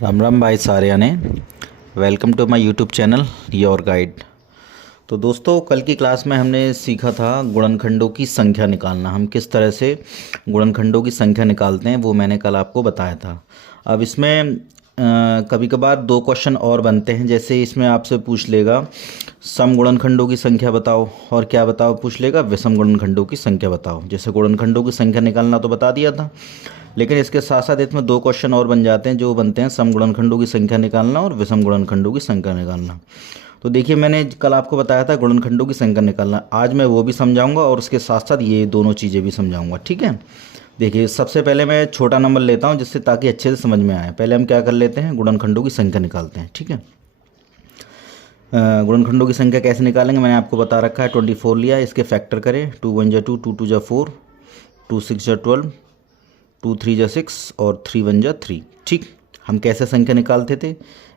राम राम भाई सारे ने। Welcome to my YouTube channel your guide. तो दोस्तों, कल की क्लास में हमने सीखा था गुणनखंडों की संख्या निकालना। हम किस तरह से गुणनखंडों की संख्या निकालते हैं वो मैंने कल आपको बताया था। अब इसमें कभी कभार दो क्वेश्चन और बनते हैं। जैसे इसमें आपसे पूछ लेगा सम गुणनखंडों की संख्या बताओ, और क्या बताओ पूछ लेगा विषम गुणनखंडों की संख्या बताओ। जैसे गुणनखंडों की संख्या निकालना तो बता दिया था, लेकिन इसके साथ साथ इसमें दो क्वेश्चन और बन जाते हैं जो बनते हैं सम गुणनखंडों की संख्या निकालना और विषम गुणनखंडों की संख्या निकालना। तो देखिए, मैंने कल आपको बताया था गुणनखंडों की संख्या निकालना, आज मैं वो भी समझाऊंगा और उसके साथ साथ ये दोनों चीज़ें भी समझाऊंगा। ठीक है, देखिए सबसे पहले मैं छोटा नंबर लेता हूँ जिससे ताकि अच्छे से समझ में आए। पहले हम क्या कर लेते हैं, गुणनखंडों की संख्या निकालते हैं। ठीक है, गुणनखंडों की संख्या कैसे निकालेंगे मैंने आपको बता रखा है। 24 लिया, इसके फैक्टर करें। 2 1 जा 2, 2 2 जा 4, 2 6 जा 12, 2 3 जा 6 और 3 1 जा 3। ठीक, हम कैसे संख्या निकालते थे,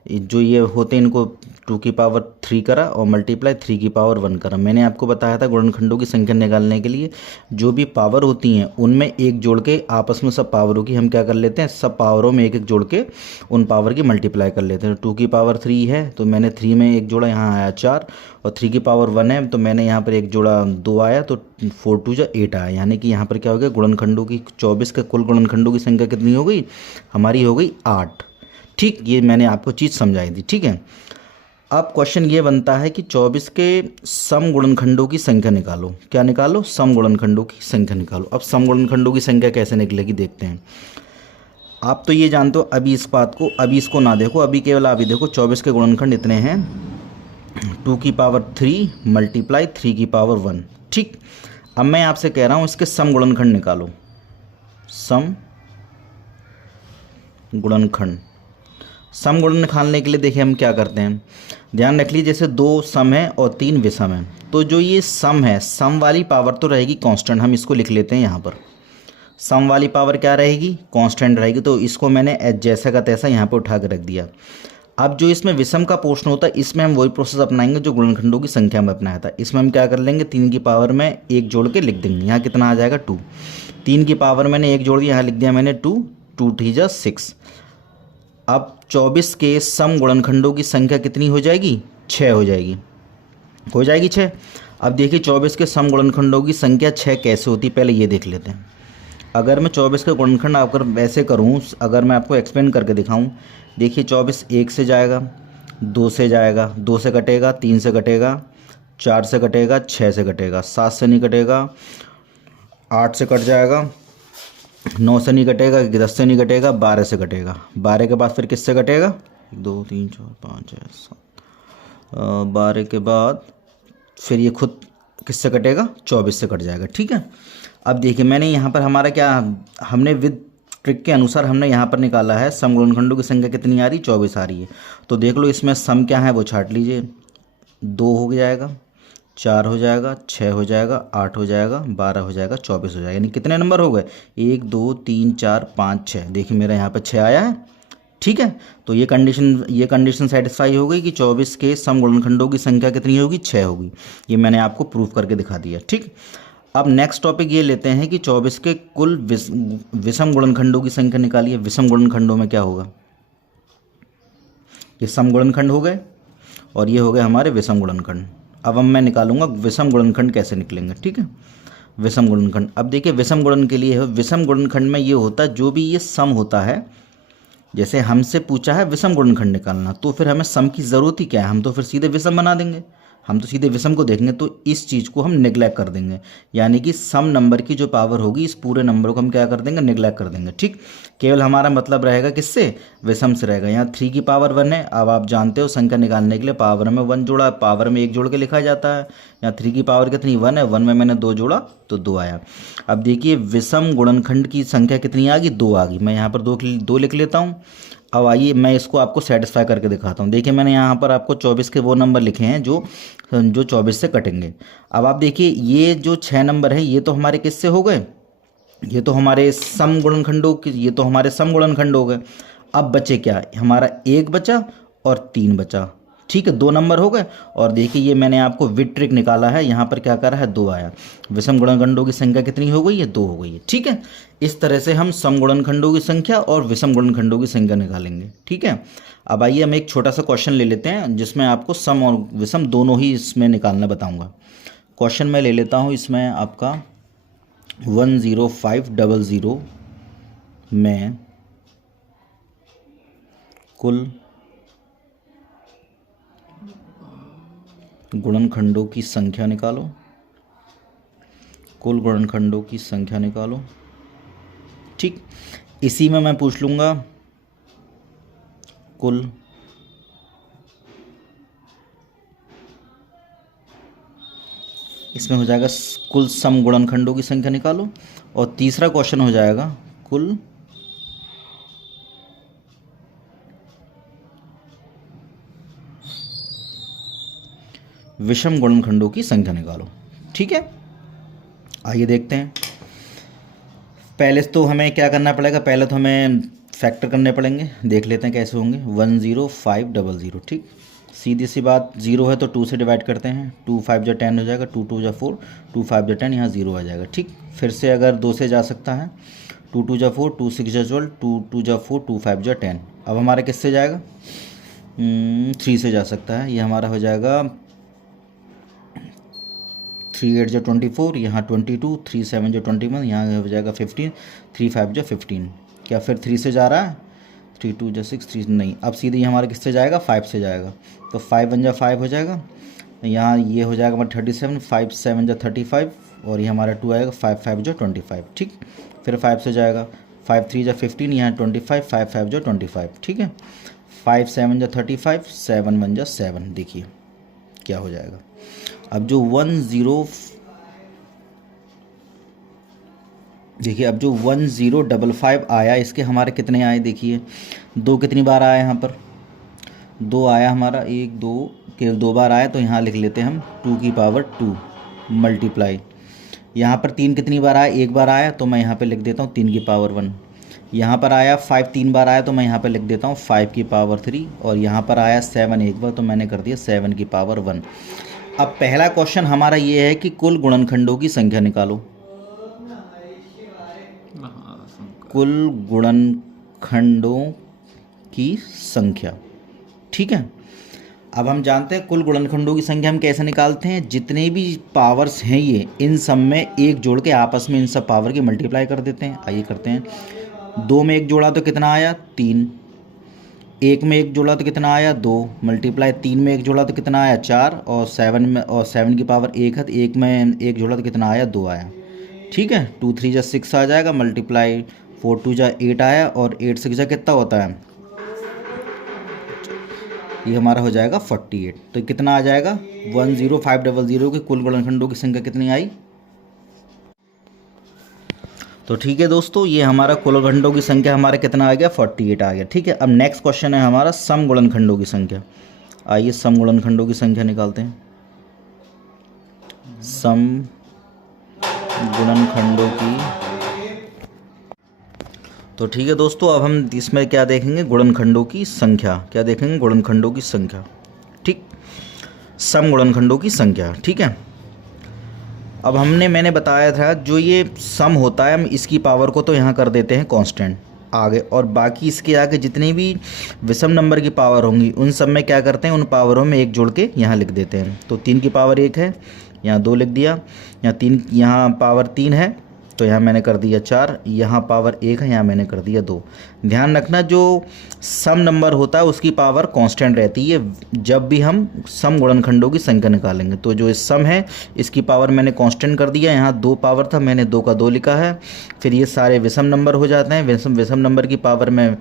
जो ये होते हैं इनको 2 की पावर 3 करा और मल्टीप्लाई 3 की पावर 1 करा। मैंने आपको बताया था गुणनखंडों की संख्या निकालने के लिए जो भी पावर होती हैं उनमें एक जोड़ के आपस में सब पावरों की हम क्या कर लेते हैं, सब पावरों में एक एक जोड़ के उन पावर की मल्टीप्लाई कर लेते हैं। 2 की पावर 3 है तो मैंने 3 में एक जोड़ा, यहाँ आया 4, और 3 की पावर 1 है तो मैंने यहाँ पर एक जोड़ा 2 आया, तो 4 2 जा 8 आया। यानी कि यहाँ पर क्या हो गया, गुणनखंडों की 24 के कुल गुणनखंडों की संख्या कितनी हो गई, हमारी हो गई 8। ठीक, ये मैंने आपको चीज़ समझाई थी। ठीक है, अब क्वेश्चन ये बनता है कि 24 के सम गुणनखंडों की संख्या निकालो। क्या निकालो, सम गुणनखंडों की संख्या निकालो। अब सम गुणनखंडों की संख्या कैसे निकलेगी देखते हैं। आप तो ये जानते हो अभी इस बात को, अभी इसको ना देखो, अभी केवल आप ही देखो 24 के गुणनखंड इतने हैं, 2 की पावर 3 मल्टीप्लाई 3 की पावर 1। ठीक, अब मैं आपसे कह रहा हूँ इसके सम गुणनखंड निकालो। सम गुणनखंड, सम गुणन निकालने के लिए देखिए हम क्या करते हैं, ध्यान रख लीजिए। जैसे 2 सम है और 3 विषम है, तो जो ये सम है, सम वाली पावर तो रहेगी कांस्टेंट, हम इसको लिख लेते हैं यहाँ पर। सम वाली पावर क्या रहेगी, कांस्टेंट रहेगी, तो इसको मैंने जैसा का तैसा यहाँ पर उठा कर रख दिया। अब जो इसमें विषम का पोर्शन होता है इसमें हम वही प्रोसेस अपनाएंगे जो गुणनखंडों की संख्या में अपनाया था। इसमें हम क्या कर लेंगे, 3 की पावर में एक जोड़ के लिख देंगे। यहाँ कितना आ जाएगा 2, 3 की पावर मैंने एक जोड़ दिया, यहाँ लिख दिया मैंने 2, 2 3 जा 6। अब 24 के सम गुणनखंडों की संख्या कितनी हो जाएगी, 6 हो जाएगी, हो जाएगी 6। अब देखिए 24 के सम गुणनखंडों की संख्या 6 कैसे होती, पहले ये देख लेते हैं। अगर मैं 24 के गुणनखंड अगर वैसे करूँ, अगर मैं आपको एक्सप्लेन करके दिखाऊँ, देखिए 24 1 से जाएगा, 2 से जाएगा, 2 से कटेगा, 3 से कटेगा, 4 से कटेगा, 6 से कटेगा, 7 से नहीं कटेगा, 8 से कट जाएगा, 9 से नहीं कटेगा, 10 से नहीं कटेगा, 12 से कटेगा। 12 के बाद फिर किससे कटेगा, 2 3 4 5 6 7, 12 के बाद फिर ये खुद किससे कटेगा, 24 से कट जाएगा। ठीक है, अब देखिए मैंने यहाँ पर हमारा क्या, हमने विद ट्रिक के अनुसार हमने यहाँ पर निकाला है सम गुणनखंडों की संख्या कितनी आ रही, 24 आ रही है। तो देख लो इसमें सम क्या है वो छाट लीजिए। 2 हो जाएगा, 4 हो जाएगा, 6 हो जाएगा, 8 हो जाएगा, 12 हो जाएगा, 24 हो जाएगा। यानी कितने नंबर हो गए, 1 2 3 4 5 6। देखिए मेरा यहाँ पर 6 आया है। ठीक है, तो ये कंडीशन सेटिस्फाई हो गई कि 24 के सम गुणनखंडों की संख्या कितनी होगी, 6 होगी। ये मैंने आपको प्रूफ करके दिखा दिया। ठीक, अब नेक्स्ट टॉपिक ये लेते हैं कि 24 के कुल विषम गुणनखंडों की संख्या निकालिए। विषम गुणनखंडों में क्या होगा, ये सम गुणनखंड हो गए और ये हो गए हमारे विषम गुणनखंड। अब मैं निकालूंगा विषम गुणनखंड कैसे निकलेंगे। ठीक है, विषम गुणनखंड, अब देखिए विषम गुणन के लिए है, विषम गुणनखंड में ये होता है जो भी ये सम होता है, जैसे हमसे पूछा है विषम गुणनखंड निकालना, तो फिर हमें सम की ज़रूरत ही क्या है, हम तो फिर सीधे विषम बना देंगे, हम तो सीधे विषम को देखेंगे, तो इस चीज़ को हम निगलेक्ट कर देंगे। यानी कि सम नंबर की जो पावर होगी इस पूरे नंबर को हम क्या कर देंगे, निगलेक्ट कर देंगे। ठीक, केवल हमारा मतलब रहेगा किससे, विषम से रहेगा। यहाँ 3 की पावर 1 है, अब आप जानते हो संख्या निकालने के लिए पावर में 1 जोड़ा, पावर में 1 जोड़ के लिखा जाता है। यहाँ 3 की पावर कितनी 1 है, 1 में मैंने 2 जोड़ा तो 2 आया। अब देखिए विषम गुणनखंड की संख्या कितनी आ गई, 2 आ गई। मैं यहाँ पर 2 लिख लेता हूँ। अब आइए मैं इसको आपको सेटिस्फाई करके दिखाता हूँ। देखिए मैंने यहाँ पर आपको 24 के वो नंबर लिखे हैं जो 24 से कटेंगे। अब आप देखिए ये जो 6 नंबर हैं ये तो हमारे किससे हो गए, ये तो हमारे सम गुणनखंडों के, ये तो हमारे सम गुणनखंड हो गए। अब बचे क्या, हमारा 1 बचा और 3 बचा। ठीक है, 2 नंबर हो गए। और देखिए ये मैंने आपको विद ट्रिक निकाला है, यहाँ पर क्या करा है, 2 आया। विषम गुणनखंडों की संख्या कितनी हो गई है, 2 हो गई है। ठीक है, इस तरह से हम सम गुणनखंडों की संख्या और विषम गुणनखंडों की संख्या निकालेंगे। ठीक है, अब आइए हम एक छोटा सा क्वेश्चन ले लेते हैं जिसमें आपको सम और विषम दोनों ही इसमें निकालना बताऊँगा। क्वेश्चन मैं ले लेता हूँ इसमें आपका 10500 में कुल गुणनखंडों की संख्या निकालो। कुल गुणनखंडों की संख्या निकालो। ठीक, इसी में मैं पूछ लूँगा कुल इसमें हो जाएगा कुल सम गुणनखंडों की संख्या निकालो। और तीसरा क्वेश्चन हो जाएगा कुल विषम गुणनखंडों की संख्या निकालो। ठीक है, आइए देखते हैं। पहले तो हमें क्या करना पड़ेगा, पहले तो हमें फैक्टर करने पड़ेंगे, देख लेते हैं कैसे होंगे। 10500। ठीक, सीधी सी बात, 0 है तो 2 से डिवाइड करते हैं। 2 5 जा 10 हो जाएगा, 2 2 जा 4, 2 5 जा 10, यहाँ 0 आ जाएगा। ठीक, फिर से अगर 2 से जा सकता है, 2 2 जा 4, 2 6 जा 12, 2 2 जा 4, 2 5 जा 10। अब हमारा किससे जाएगा, 3 से जा सकता है, ये हमारा हो जाएगा 3 8 जा 24, यहाँ 22, 3 7 जा 21, यहाँ हो जाएगा 15, 3 5 जा 15। क्या फिर 3 से जा रहा है, 3 2 जा 6, 3 नहीं, अब सीधे हमारा किससे जाएगा, 5 से जाएगा। तो 5 1 जा 5 हो जाएगा, यहाँ ये हो जाएगा हमारा 37, 5 7 जा 35, और ये हमारा 2 आएगा, 5 5 जा 25। ठीक, फिर 5 से जाएगा, 5 3 जा 15, यहाँ 25, 5 5 जा 25। ठीक है, 5 7 जा 35, 7 1 जा 7। देखिए क्या हो जाएगा। अब जो 1055 आया, इसके हमारे कितने आए, देखिए 2 कितनी बार आया, यहाँ पर 2 आया हमारा, 1 2 केवल 2 बार आया, तो यहाँ लिख लेते हैं हम 2 की पावर 2 मल्टीप्लाई। यहाँ पर 3 कितनी बार आया, 1 बार आया, तो मैं यहाँ पे लिख देता हूँ 3 की पावर 1। यहाँ पर आया 5 3 बार आया, तो मैं यहाँ पे लिख देता हूँ 5 की पावर 3। और यहाँ पर आया 7 1 बार, तो मैंने कर दिया 7 की पावर 1। अब पहला क्वेश्चन हमारा ये है कि कुल गुणनखंडों की संख्या निकालो। कुल गुणनखंडों की संख्या। ठीक है, अब हम जानते हैं कुल गुणनखंडों की संख्या हम कैसे निकालते हैं, जितने भी पावर्स हैं ये, इन सब में एक जोड़ के आपस में इन सब पावर की मल्टीप्लाई कर देते हैं। आइए करते हैं। 2 में 1 जोड़ा तो कितना आया, 3। 1 में 1 जोड़ा तो कितना आया, 2 मल्टीप्लाई 3 में 1 जोड़ा तो कितना आया, 4। और 7 की पावर 1 है, तो 1 में 1 जोड़ा तो कितना आया, 2 आया। ठीक है, 2 3 जा 6 आ जाएगा, मल्टीप्लाई 4 2 जा 8 आया, और 8 6 जा कितना होता है, ये हमारा हो जाएगा 48। तो कितना आ जाएगा, 10500 की कुल गुणनखंडों की संख्या कितनी आई। तो ठीक है दोस्तों, ये हमारा कुल गुणनखंडों की संख्या हमारा कितना आ गया, 48 आ गया। ठीक है, अब नेक्स्ट क्वेश्चन है हमारा सम गुणनखंडों की संख्या। आइए सम गुणनखंडों की संख्या निकालते हैं। सम गुणनखंडों की, तो ठीक है दोस्तों, अब हम इसमें क्या देखेंगे, गुणनखंडों की संख्या। क्या देखेंगे, गुणनखंडों की संख्या। ठीक, सम गुणनखंडों की संख्या। ठीक है, अब मैंने बताया था जो ये सम होता है, हम इसकी पावर को तो यहाँ कर देते हैं कांस्टेंट आगे, और बाकी इसके आगे जितनी भी विषम नंबर की पावर होंगी उन सब में क्या करते हैं, उन पावरों में 1 जोड़ के यहाँ लिख देते हैं। तो 3 की पावर 1 है, यहाँ 2 लिख दिया। यहाँ पावर 3 है, तो यहाँ मैंने कर दिया 4। यहाँ पावर 1 है, यहाँ मैंने कर दिया 2। ध्यान रखना, जो सम नंबर होता है उसकी पावर कांस्टेंट रहती है जब भी हम सम गुणनखंडों की संख्या निकालेंगे। तो जो इस सम है इसकी पावर मैंने कांस्टेंट कर दिया, यहाँ 2 पावर था, मैंने 2 का 2 लिखा है। फिर ये सारे विषम नंबर हो जाते हैं। विषम नंबर की पावर में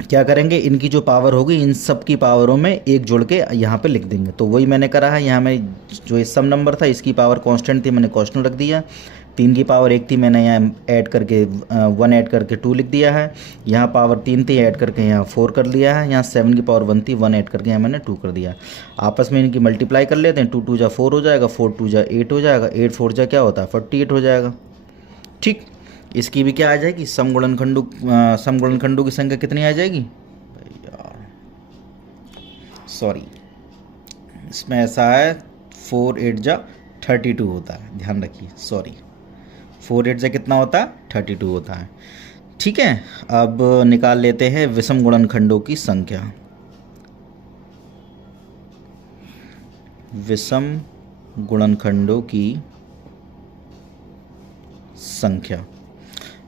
क्या करेंगे, इनकी जो पावर होगी इन सब की पावरों में 1 जोड़ के यहाँ पे लिख देंगे। तो वही मैंने करा है। यहाँ में जो इस सम नंबर था इसकी पावर कांस्टेंट थी, मैंने कांस्टेंट रख दिया। 3 की पावर 1 थी, मैंने यहाँ ऐड करके 1 ऐड करके 2 लिख दिया है। यहाँ पावर 3 थी, ऐड करके यहाँ 4 कर लिया है। यहाँ 7 की पावर 1 थी, 1 ऐड करके यहाँ मैंने 2 कर दिया। आपस में इनकी मल्टीप्लाई कर लेते हैं। 2 2 जा 4 हो जाएगा, 4 2 जा 8 हो जाएगा, 8 4 जा क्या होता है, 48 हो जाएगा। ठीक, इसकी भी क्या आ जाएगी, सम गुणनखंडों की संख्या कितनी आ जाएगी सॉरी, इसमें ऐसा है 4 8 जा 32 होता है, ध्यान रखिए, सॉरी 4 8 जा कितना होता है 32 होता है। ठीक है, अब निकाल लेते हैं विषम गुणनखंडों की संख्या। विषम गुणनखंडों की संख्या,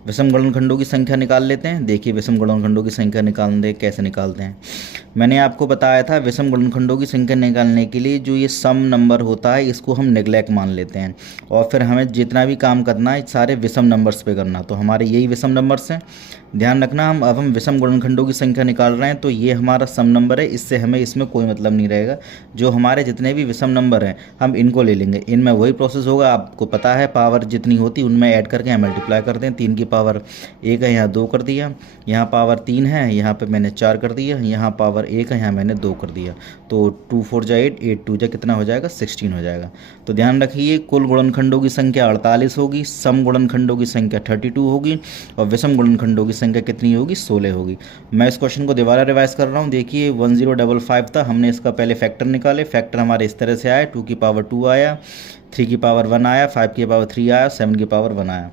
विषम गुणनखंडों की संख्या निकाल लेते हैं। देखिए विषम गुणनखंडों की संख्या निकालने कैसे निकालते हैं। मैंने आपको बताया था विषम गुणनखंडों की संख्या निकालने के लिए जो ये सम नंबर होता है इसको हम नेग्लेक्ट मान लेते हैं और फिर हमें जितना भी काम करना है सारे विषम नंबर्स पे करना। तो हमारे यही विषम नंबर्स हैं, ध्यान रखना। हम विषम गुणनखंडों की संख्या निकाल रहे हैं तो ये हमारा सम नंबर है, इससे हमें इसमें कोई मतलब नहीं रहेगा। जो हमारे जितने भी विषम नंबर हैं हम इनको ले लेंगे, इनमें वही प्रोसेस होगा, आपको पता है पावर जितनी होती उनमें ऐड करके हम मल्टीप्लाई कर दें। 3 की पावर 1 है, यहाँ 2 कर दिया, यहाँ पावर 3 है, यहाँ पे मैंने 4 कर दिया, यहाँ पावर 1 है, यहाँ मैंने 2 कर दिया। तो 2 4 जा 8, 8 2 जा कितना हो जाएगा 16 हो जाएगा। तो ध्यान रखिए कुल गुणनखंडों की संख्या 48 होगी, सम गुणनखंडों की संख्या 32 होगी और विषम गुणनखंडों की संख्या कितनी होगी 16 होगी। मैं इस क्वेश्चन को दोबारा रिवाइज कर रहा हूँ। देखिए 1055 था, हमने इसका पहले फैक्टर निकाले, फैक्टर हमारे इस तरह से आया, 2 की पावर 2 आया, 3 की पावर 1 आया, 5 की पावर 3 आया, 7 की पावर 1 आया।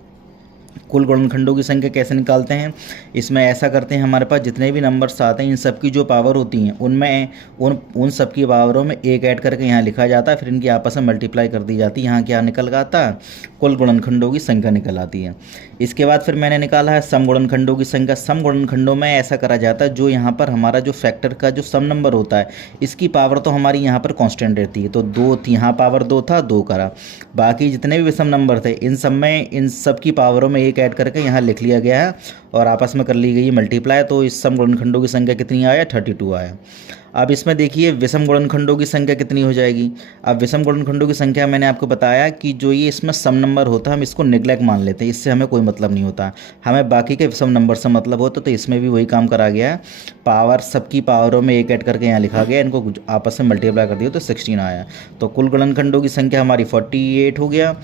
कुल गुणनखंडों की संख्या कैसे निकालते हैं, इसमें ऐसा करते हैं, हमारे पास जितने भी नंबर्स आते हैं इन सब की जो पावर होती हैं उनमें उन सब की पावरों में एक ऐड करके यहाँ लिखा जाता है, फिर इनकी आपस में मल्टीप्लाई कर दी जाती है। यहाँ क्या निकल आता है कुल गुणनखंडों की संख्या निकल आती है। इसके बाद फिर मैंने निकाला है सम गुणनखंडों की संख्या। सम गुणनखंडों में ऐसा करा जाता है जो यहाँ पर हमारा जो फैक्टर का जो सम नंबर होता है इसकी पावर तो हमारी यहाँ पर कांस्टेंट रहती है, तो 2 यहाँ पावर 2 था 2 करा, बाकी जितने भी विषम नंबर थे इन सब में इन सब की पावरों में एक ऐड करके यहाँ लिख लिया गया है और आपस में कर ली गई मल्टीप्लाई। तो इस सम गुणनखंडों की संख्या कितनी आया 32 आया। अब इसमें देखिए विषम गुणनखंडों की संख्या कितनी हो जाएगी। अब विषम गुणनखंडों की संख्या मैंने आपको बताया कि जो ये इसमें सम नंबर होता है हम इसको नेग्लेक्ट मान लेते हैं, इससे हमें कोई मतलब नहीं होता, हमें बाकी के विषम नंबर से मतलब होता। तो इसमें भी वही काम करा गया है, पावर सबकी पावरों में एक ऐड करके यहाँ लिखा गया, इनको आपस में मल्टीप्लाई कर दिया तो 16 आया। तो कुल गुणनखंडों की संख्या हमारी 48 हो गया,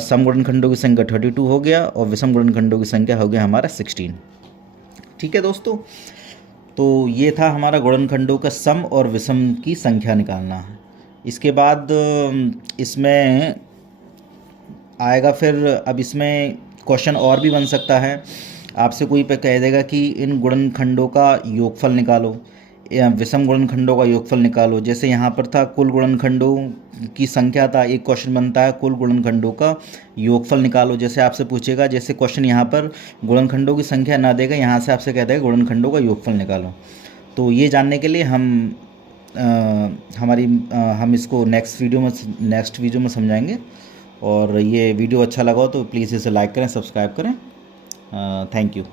सम गुणनखंडों की संख्या 32 हो गया और विषम गुणनखंडों की संख्या हो गया हमारा 16। ठीक है दोस्तों, तो ये था हमारा गुणनखंडों का सम और विषम की संख्या निकालना। इसके बाद इसमें आएगा फिर, अब इसमें क्वेश्चन और भी बन सकता है, आपसे कोई पे कह देगा कि इन गुणनखंडों का योगफल निकालो या विषम गुणनखंडों का योगफल निकालो। जैसे यहाँ पर था कुल गुणनखंडों की संख्या था, एक क्वेश्चन बनता है कुल गुणनखंडों का योगफल निकालो। जैसे आपसे पूछेगा, जैसे क्वेश्चन यहाँ पर गुणनखंडों की संख्या ना देगा, यहाँ से आपसे कह देगा गुणनखंडों का योगफल निकालो। तो ये जानने के लिए हम इसको नेक्स्ट वीडियो में समझाएंगे। और ये वीडियो अच्छा लगा हो तो प्लीज़ इसे लाइक करें, सब्सक्राइब करें। Thank you.